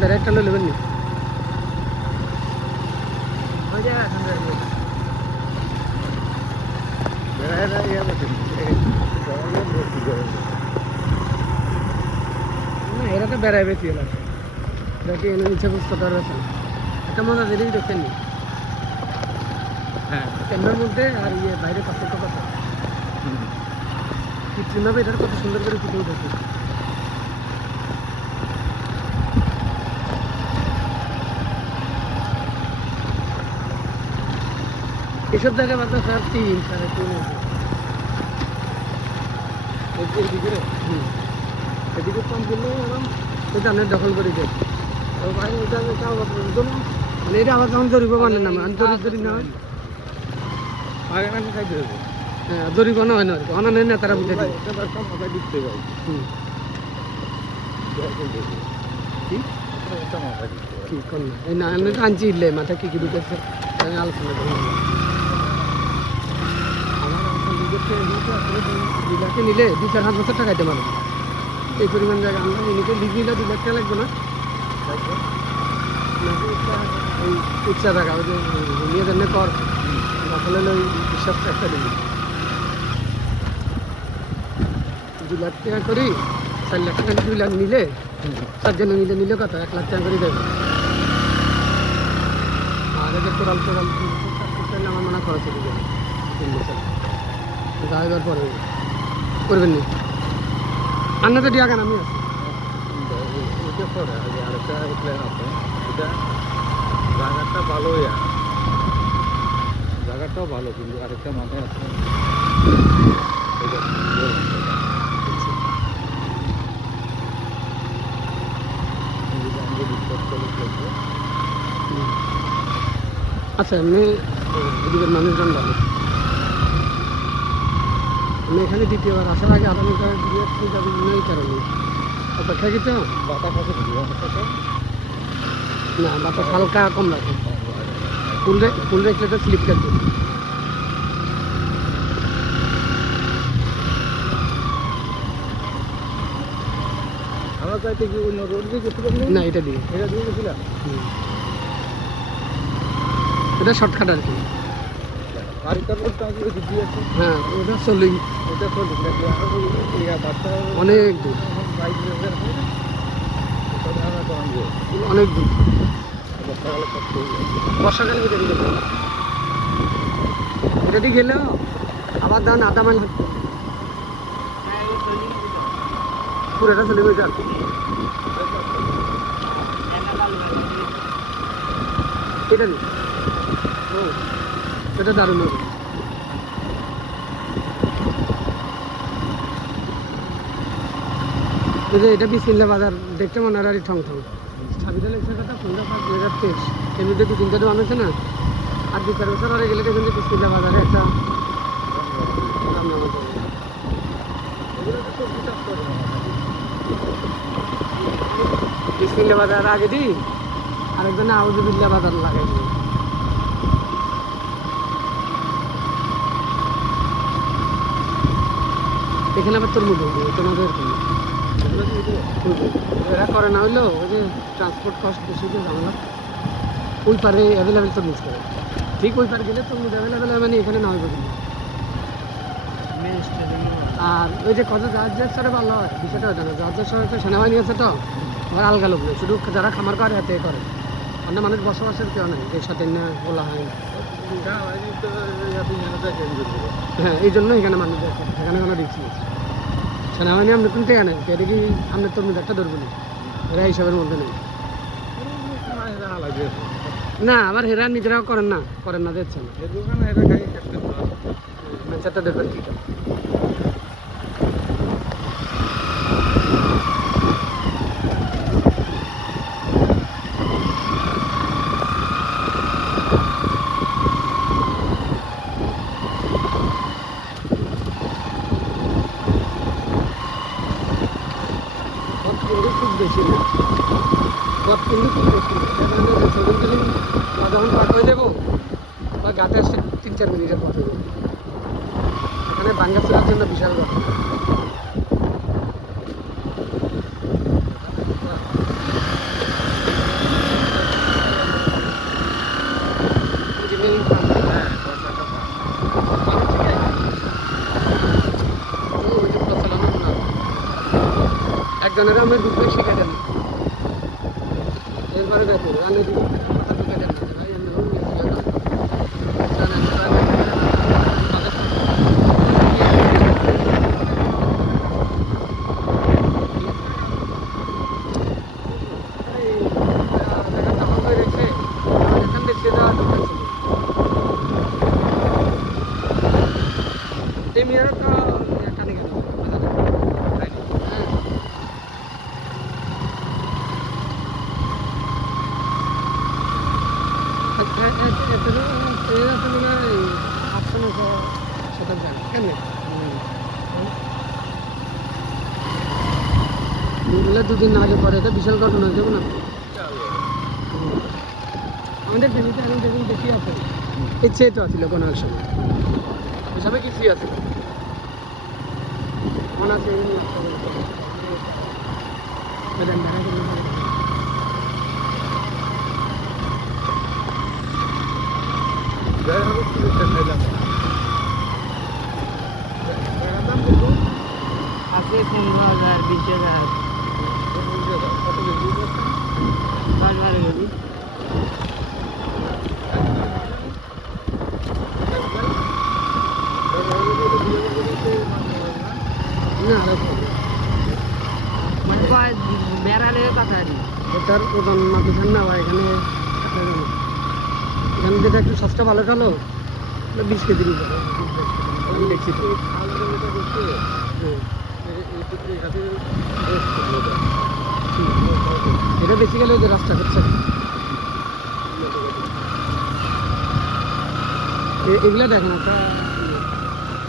বেড়ে একটা নেবেন নি না এরা তো বেড়ায় বেশি এলাকা দেখি এনে নিচে বুঝতে পারবে একটা মজা জিনিস দেখেন নি হ্যাঁ ক্যামেরার মধ্যে আর ইয়ে বাইরে পার্থক্য কত কৃত্রিমভাবে এটার কত সুন্দর করে ফুটে উঠেছে এসব জায়গায় মাত্র স্যার 3-3.5 এদিকে কম করলে এরকম ওইটা আমি দখল করে যাই ভাই ওইটা মানে এটা আমার যখন জরিব মানলেন না আমি জরি না হয় খাইতে হবে হ্যাঁ জরিব না হয় না অনানের নেতারা বুঝে দিতে পারি ঠিক করলাম এই না আমি আনছি ইলে মাথা কি কি ঢুকেছে আমি আলোচনা করি বিঘাকে নিলে 2-4 বছর টাকাইতে পারবো এই পরিমাণ জায়গা আমরা এদিকে লিজ নিলে 2 লাখ টাকা লাগবে না ওই ইচ্ছা জায়গা ওই যে নিয়ে জন্য কর আসলে ওই বিশ্বাস একটা দিবি 2 লাখ টাকা করি 4 লাখ টাকা 2 লাখ নিলে 4 জনে নিলে কত 1 লাখ টাকা করে দেবে আর এদের কোরাল আমার মনে খরচ হয়ে যাবে 3 বছর যাইবার পরে করবেন নি আন্না তো ডিয়াগান আমি আছি এটা পরে আরেকটা প্ল্যান আছে এটা জায়গাটা ভালো জায়গাটাও ভালো কিন্তু আরেকটা মাথায় আছে আচ্ছা এমনি এদিকের মানুষজন ভালো আমি এখানে দ্বিতীয়বার আসার আগে আগামীকাল যাবে এই কারণে অপেক্ষা কি তো বাতাস আছে না বাতাস হালকা কম রাখে ফুল রাখলে তো স্লিপ কাটবে আমরা চাইতে কি অন্য রোড দিয়ে যেতে পারি না এটা দিয়ে গেছিলাম এটা শর্টকাট আর কি আরেকটার রোডটা দিক দিয়ে আছে হ্যাঁ ওটা চলুই ওটা চলি অনেক দূর অনেক দূর বর্ষাকালে এটা দিয়ে গেলেও আবার দান 1/2 মাইল হাঁটতে পুরোটা চলে গেছে আর কি এটা নেই ও এটা দারুণ হবে এটা বিসমিল্লা বাজার দেখতে মনে হয় ঠং ঠং ছাবিটা লেগছে কথা 2023 এর মধ্যে 2-3টা দোকান আছে না আর 2-4 বছর আগে গেলে দেখুন যে বিসমিল্লা বাজারে একটা নাম নামা যাবে বিসমিল্লা বাজার আগে দিই আরেকজন আউযুবিল্লাহ বাজার লাগাই দিই এখানে আবার তরমুজ হবে তোমাদের এরা করে না হইলেও ওই যে ট্রান্সপোর্ট কস্ট বেশি যে ঝামেলা ওই পারে অ্যাভেলেবেল তরমুজ করে ঠিক ওই পারে গেলে তরমুজ অ্যাভেলেবেল মানে এখানে না হইব কিন্তু আর ওই যে কত জাহাজের সাথে ভালো হয় বিষয়টা ওইটা না জাহাজের সাথে সেনাবাহিনী আছে তো আবার আলগা লোক নেই শুধু যারা খামার করে হাতে করে অন্য মানুষ বসবাসের কেউ নেই যে সাথে না বলা হয় না হ্যাঁ এই জন্য এখানে মানুষ আছে এখানে কোনো রিক্স নেই সেনাবাহিনী আপনি কোনটা জানেন এটা কি আপনার তরমুজ একটা ধরবো না এরা হিসাবের মধ্যে নেই না আবার হেরা নিজেরাও করেন না দেখছেন চারটা দেখবেন কি খুব বেশি না পথ কিন্তু খুব বেশি যখন পার হয়ে যাবো বা ঘাটে আসতে 3-4 মিনিটের পথ হয়ে যাবো এখানে বাঙ্গাচুরার জন্য বিশাল ব্যাপার লোকজনের আমি ঢুকলে শিখে দেন এরপরে দেখো রান্না দিব কথা ঢুকে দেন ভাই আমি রুম গেছি এই মেয়েরা কানে গেল দুদিন আগে পরে তো বিশাল ঘটনা হয়েছে না আমাদের টিভিতে এখন দেখুন বেশি আছে ইচ্ছে তো আছিল কোনো এক সময় হিসাবে কিছুই আছে মনে আছে আছে 15,000 20,000 কত বেশি বারবার গেলি না মানে বেড়ালে কাটারি এটার ওজন মাপিখান না হয় এখানে এখানে যেটা একটু সস্তা ভালো খালো 20 কেজি আমি দেখছি তো এটা বেশি গেলে যে রাস্তা করছে এগুলো দেখ না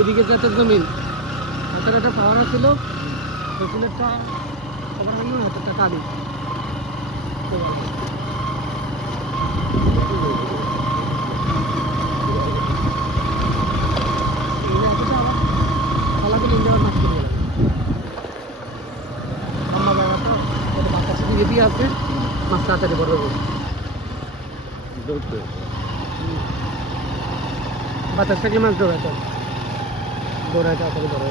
এদিকে যাতে জমিন হাতের একটা পাওয়ার ছিল একটা খবর হলো হাতের টাকা আদি আছে মাছ তাড়াতাড়ি বড় বাতাস থাকলে মাছ দৌড়াতে দৌড়ায় তাড়াতাড়ি বড়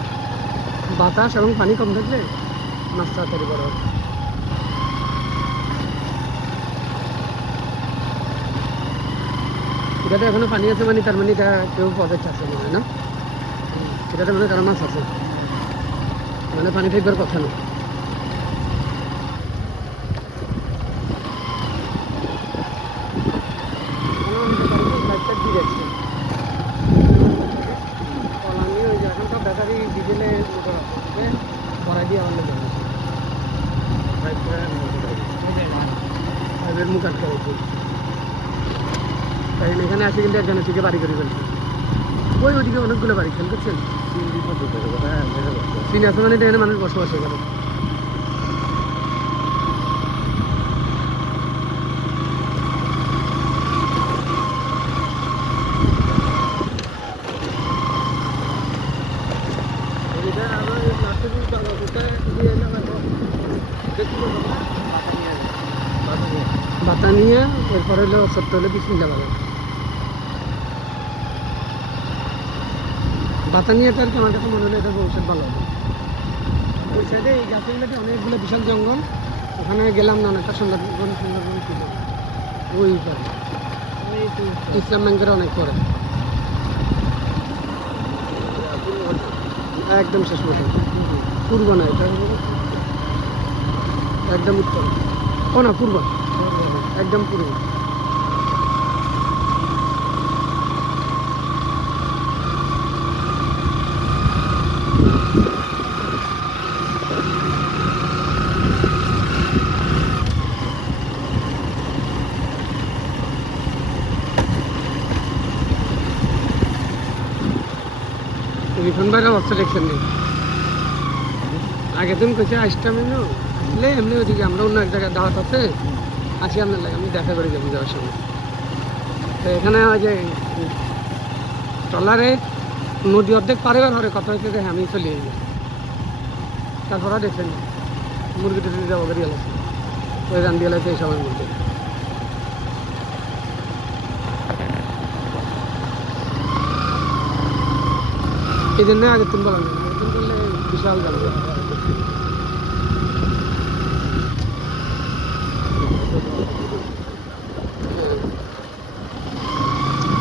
বাতাস এবং পানি কম থাকলে মাছ তাড়াতাড়ি বড় এটাতে এখনো পানি আছে মানে তার মানে এটা কেউ প্রজেক্ট আছে মনে হয় না এটাতে মানে কারো মাছ আছে মানে পানি থাকবার কথা না ব্যাটারি ডিজেলে ভরাই দিয়ে আমার পাইপের মুখ আটকে রয়েছে তাই এখানে আসে কিন্তু একজনের থেকে বাড়ি করে ফেলছে ওই ওদিকে অনেকগুলো বাড়ি খেল করছেন চিনি আছে মানে এখানে মানুষ বসবাস হয়ে গেল বাতা নিয়ে এরপরে হলো 70 হলে 20 মিনিট লাগে বাতা নিয়ে আর কি আমার কাছে মনে হলো এটা ভবিষ্যৎ ভালো হবে ওই সাইডে এই গাছের মধ্যে অনেকগুলো বিশাল জঙ্গল ওখানে গেলাম না অনেকটা সুন্দরবন ছিল ওই ইসলাম ব্যাংকের অনেক পরে একদম শেষ মতো পূর্ব না এটা একদম উত্তর ও না পূর্ব একদম পূর্ব রিফান ভাইরা অবস্থা দেখছেন নেই আগে তুমি কেছে আসতাম আসলে এমনি ওইদিকে আমরা অন্য এক জায়গায় দাওয়াত আছে আসি আপনার লাগে আমি দেখা করে যাবো যাওয়ার সময় তো এখানে ওই যে ট্রলারে নদী অর্ধেক পারেবার হরে কথা হচ্ছে যে আমি চলে যাই তারপরে দেখছেন মুরগি টুরগি যাবো গাড়ি আলাদা ওই রান দিয়ে এই সময়ের মধ্যে এই জন্য আগে তুমি বলেন করলে বিশাল যাবে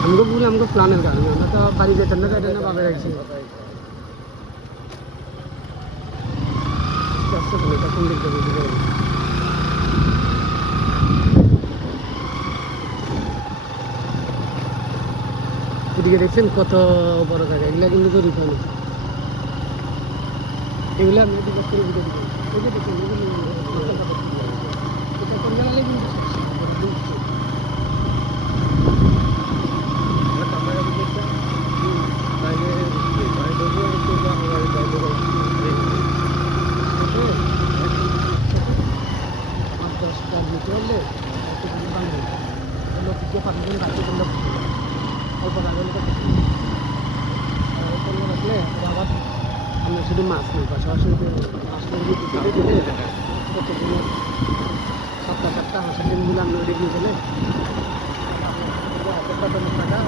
हमको भूल हमको प्लान है हम तो बारी जेतन ना कहते ना बाबा रखी कैसे बोले तो तुम लिख दो এদিকে দেখছেন কত বড় জায়গা এগুলা কিন্তু জরিপ হয় না এগুলো আমি জিজ্ঞেস করে ভিডিও দিব এই যে দেখুন এটা কোন জায়গায় কিন্তু আমরা শুধু মাছ নেই পাশাপাশি মাছ মুরগি পিছিয়ে দিলে প্রত্যেকদিন সপ্তাহ সপ্তাহ হাঁসের দিনগুলো আমরা ওইটা দিয়ে দিলে টাকা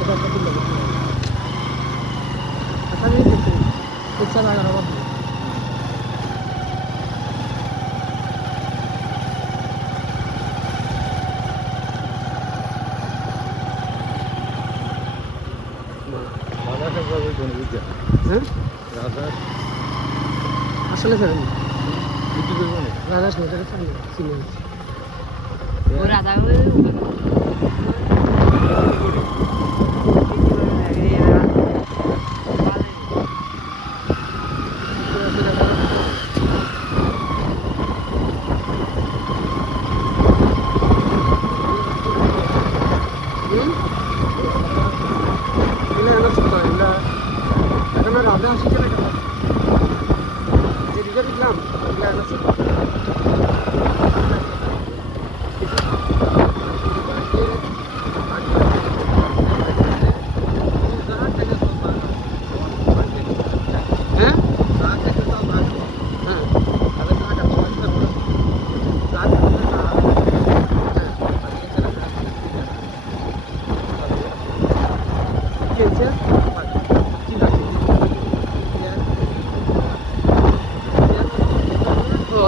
এটা একটা কিলো করতে হবে আচ্ছা আমি দেখছি ইচ্ছা টাকার অভাব নেই হ্যাঁ আসলে স্যার রাজা সেটাকে চিনে রাজা আসি চলে গেল যে দিকে দেখলাম হ্যাঁ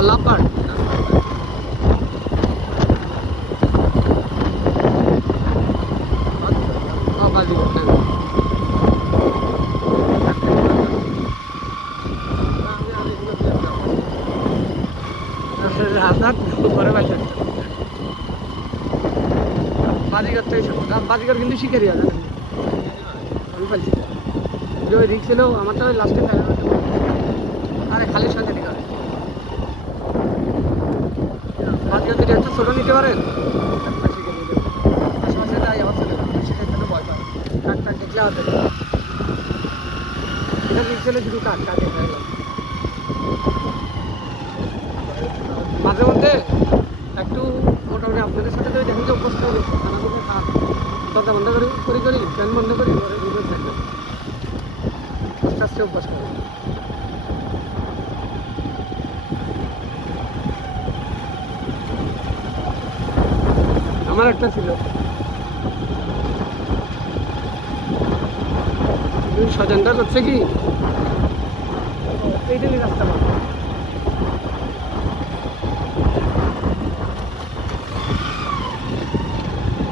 লাভবার্ড রাজনাথ ঘরে বাইরে বাজিগার তো এইসব বাজিগার কিন্তু শিকারি আছে আমি পাইছি ওই রিক্স ছিল আমার তো লাস্টে আরে খালি সাথে দিকে বাজিগার যদি একটা ছোটো নিতে পারেন আশেপাশে যাই আবার চলে যাবে সেটা ভয় পায় কাক টাক দেখলে হবে এটা রিক্স ছিল শুধু কাক কাকে খাইলাম মাঝে মধ্যে একটু মোটামুটি আপনাদের সাথে যদি দেখুন যে অভ্যস্ত হবে আমাদের খাওয়া দরজা বন্ধ করি ফ্যান বন্ধ করি ঘরে ভিডিও থাকবে আস্তে আস্তে অভ্যাস করে আমার একটা ছিল সজনটা করছে কি এইটাই রাস্তা পাবো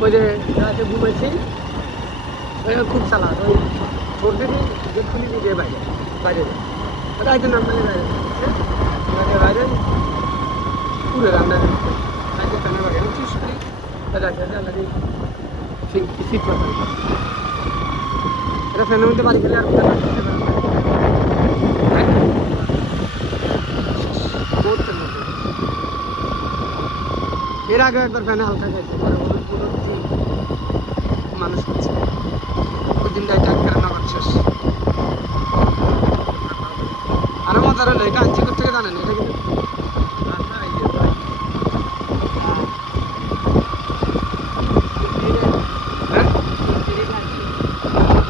ওই যে রাতে ঘুমাইছি খুব চালা ওই ভোর দিকে গেট খুলি দিয়ে বাইরে বাইরে ওটা হয়তো নাম পেলে বাইরে বাইরে পুরো রান্না আজকে ফ্যানের বাগে চিস করি রাখে আলাদা শীত পাতা এটা ফ্যানের মধ্যে বাড়ি গেলে আর এর আগে একবার ফ্যানে হালকা খাইছে মানুষ হচ্ছে ওই দিন গাড়িটা নগদ শেষ আরো মজার হলো এটা আনছি থেকে জানেন এটা কিন্তু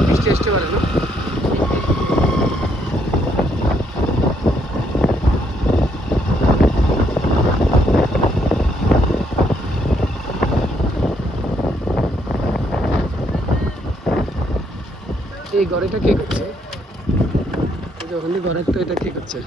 বৃষ্টি আসতে পারে না এই ঘরেটা কে করছে ওখানে ঘরের তো এটা কে করছে